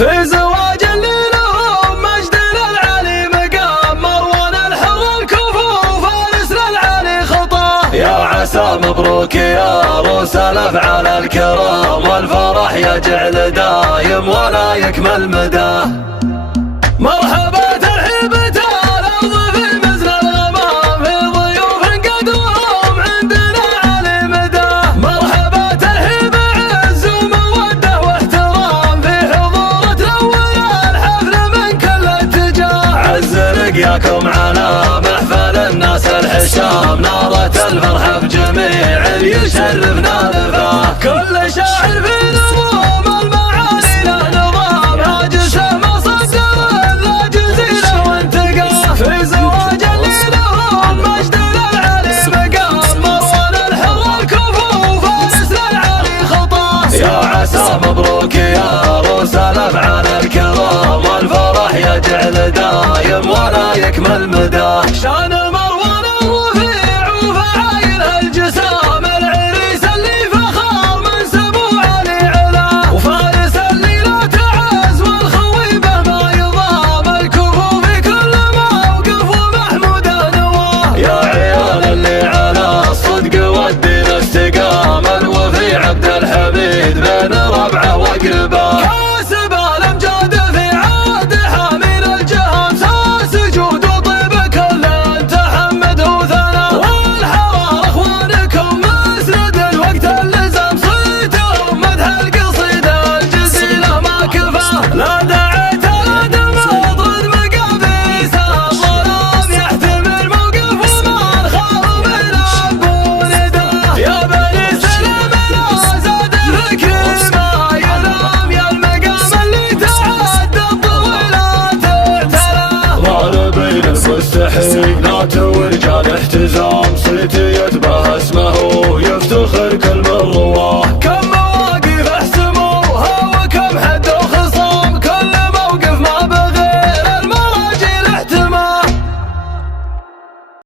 في زواج اللي لهم مجد للعلي مقام، مروان الحر الكفو فارس للعلي خطاه. يا عسى مبروك يا عروس الافعال الكرام، والفرح يجعل دايم ولا يكمل مداه. مرحبا ترحيبة الأرض في مزن الغمام، في ضيوف قدرهم عندنا علي مداه. مرحبا ترحيب عز ومودة واحترام، في حضور تنور الحفل من كل اتجاه. عز لقياكم على محفل الناس الحشام، نارة الفرحة بجميع اللي يشرفنا لفاه. كل شاعر في نظام المعاني له نظام، هاجسه في زواج اللي لهم مجد للعلي مقام، مروان الحر الكفو فارس للعلي خطاه. يا عسى مبروك يا عروس الافعال الكرام، والفرح يجعل دايم ولا يكمل مداه. شان مروان الرفيع وفعايل الجسام، العريس اللي فخر منسبه علي علاه، وفارس اللي لا تعز والخويبه ما يضام، الكفو في كل اللي على الصدق والدين استقام، الوفي عبد الحميد بين ربعه واقرباه. كاسب الامجاد في عهد حامين الجهام، سجود وطيب كل تحمد وثنى، والحرار اخوانكم مسند الوقت اللزام، صيتهم مدح القصيده الجزيله ما كفاه. لا دعيت الادم اضرد مقابيس الظلام، يحتمل موقف يا بني سلام لا زاد فكر ما يلام، يا المقام اللي تعدى الطويلات اعتلاه. ضاربين المستحيل ورجال احتزام، صيتي يتبه اسمه